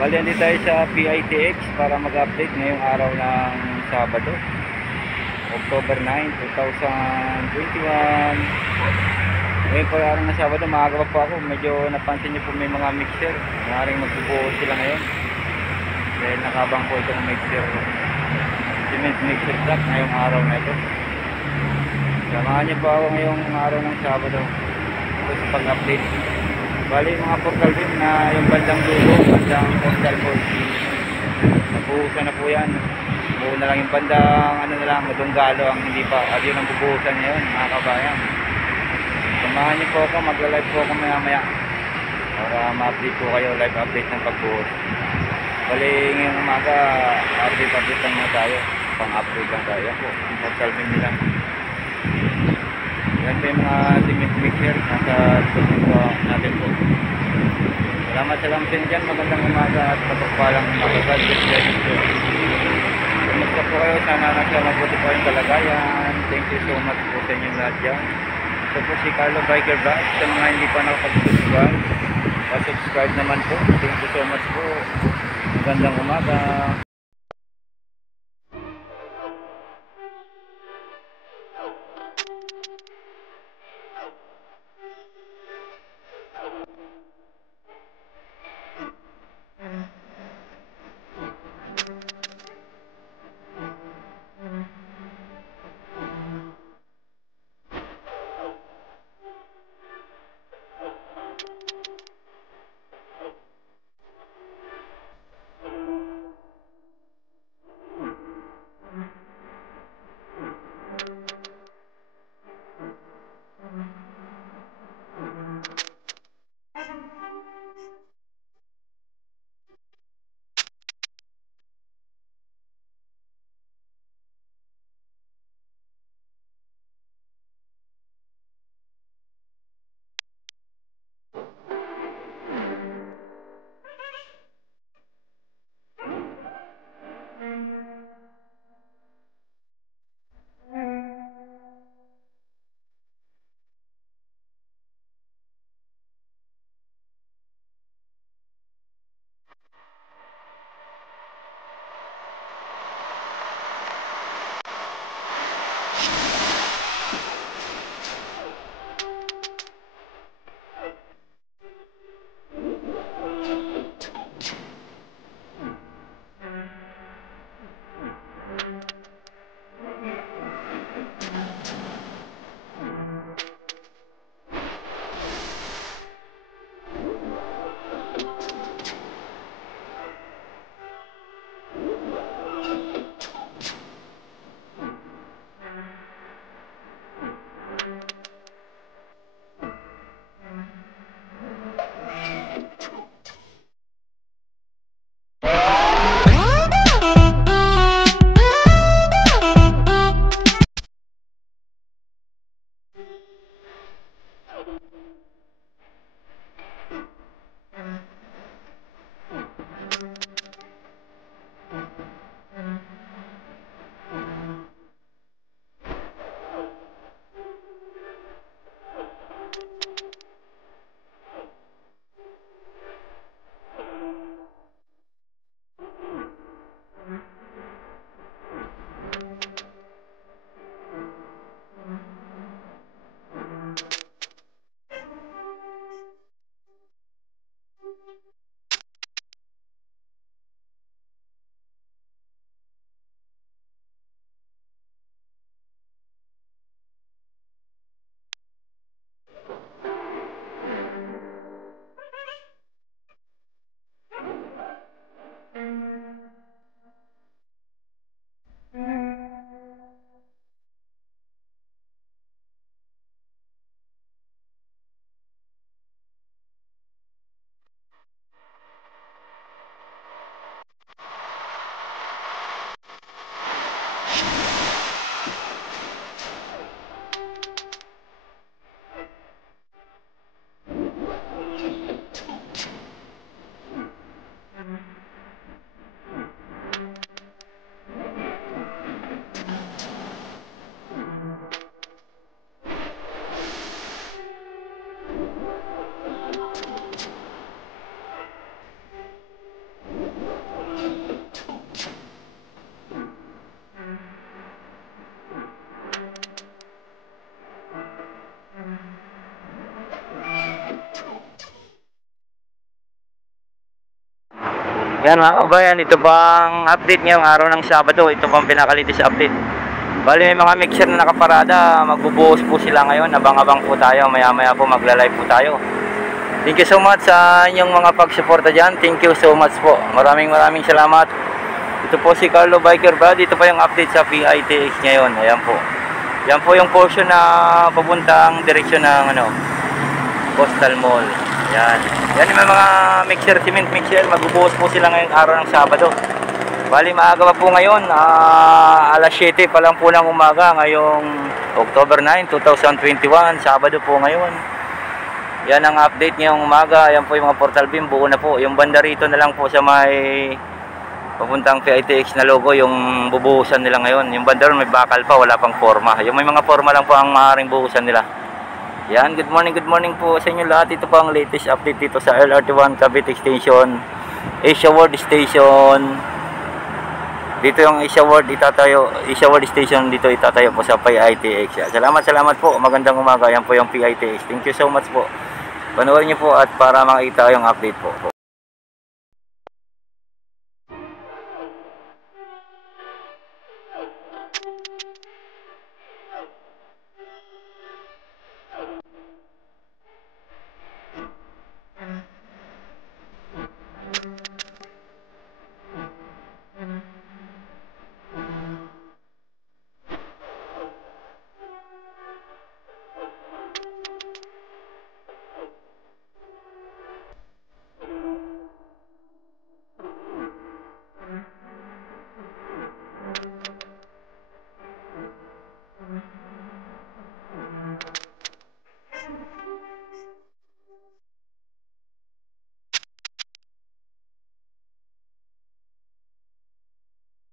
Bali, andito tayo sa PITX para mag-update ngayong araw ng Sabado, October 9, 2021. Ngayon po araw ng Sabado, maaga pa po ako. Medyo napansin niyo po may mga mixer. Maaaring magbubuo sila ngayon. Dahil nakabang po itong mixer. Cement mixer truck ngayong araw na ito. Samahan niyo po ako ngayong araw ng Sabado. Ito sa pag-update. Bali mga portal din na yung bandang dulo, bandang portal po. Nabuhusan na po yan. Buo na lang yung bandang ano na lang, madunggalo ang hindi pa. At yun ang bubuhusan ngayon mga kabayan. Samahan niyo po ako, magla-live po ako maya para ma-update po kayo, live update ng pagbuhos. Bali ngayong umaga, update lang na tayo. Pang-update lang tayo po. Ang portal din nila. Yan po yung mga cement mixer nasa dito natin po. Salamat sa lamsin dyan, magandang umaga at mapagpalang makagal. Kumusta po kayo, sana nasa mabuti po yung kalagayan. Thank you so much po sa inyong lahat dyan. Ito po si Carlo Biker Vlog. Sa mga hindi pa nakapag-subscribe, pa-subscribe naman po. Thank you so much po. Magandang umaga. Yan mga kabayan, ito pang update ngayong araw ng Sabado. Ito pang pinakalitis update. Bali may mga mixer na nakaparada, magbubuhos po sila ngayon. Abang-abang po tayo, maya-maya po magla-live po tayo. Thank you so much sa inyong mga pagsuporta dyan. Thank you so much po. Maraming salamat. Ito po si Carlo Biker Brad. Ito pa yung update sa PITX ngayon. Ayan po. Yan po yung portion na papuntang direksyon ng Coastal Mall. Yan. Yan yung mga mixer, cement mixer. Magbubuhos po sila ngayong araw ng Sabado. Bali maaga pa po ngayon. Alas 7 pa lang po ng umaga. Ngayong October 9, 2021. Sabado po ngayon. Yan ang update ngayong umaga. Yan po yung mga portal beam. Buo na po. Yung banda rito na lang po sa may papuntang PITX na logo. Yung bubuhusan nila ngayon. Yung banda ron may bakal pa. Wala pang forma. Yung may mga forma lang po ang maaaring buhusan nila. Yan, good morning po sa inyo lahat. Ito po ang latest update dito sa LRT1 Cavite Station, Asia World Station. Dito yung Asia World Station dito itatayo po sa PITX. Salamat po. Magandang umaga. Yan po yung PITX. Thank you so much po. Panoorin niyo po at para makita yung update po.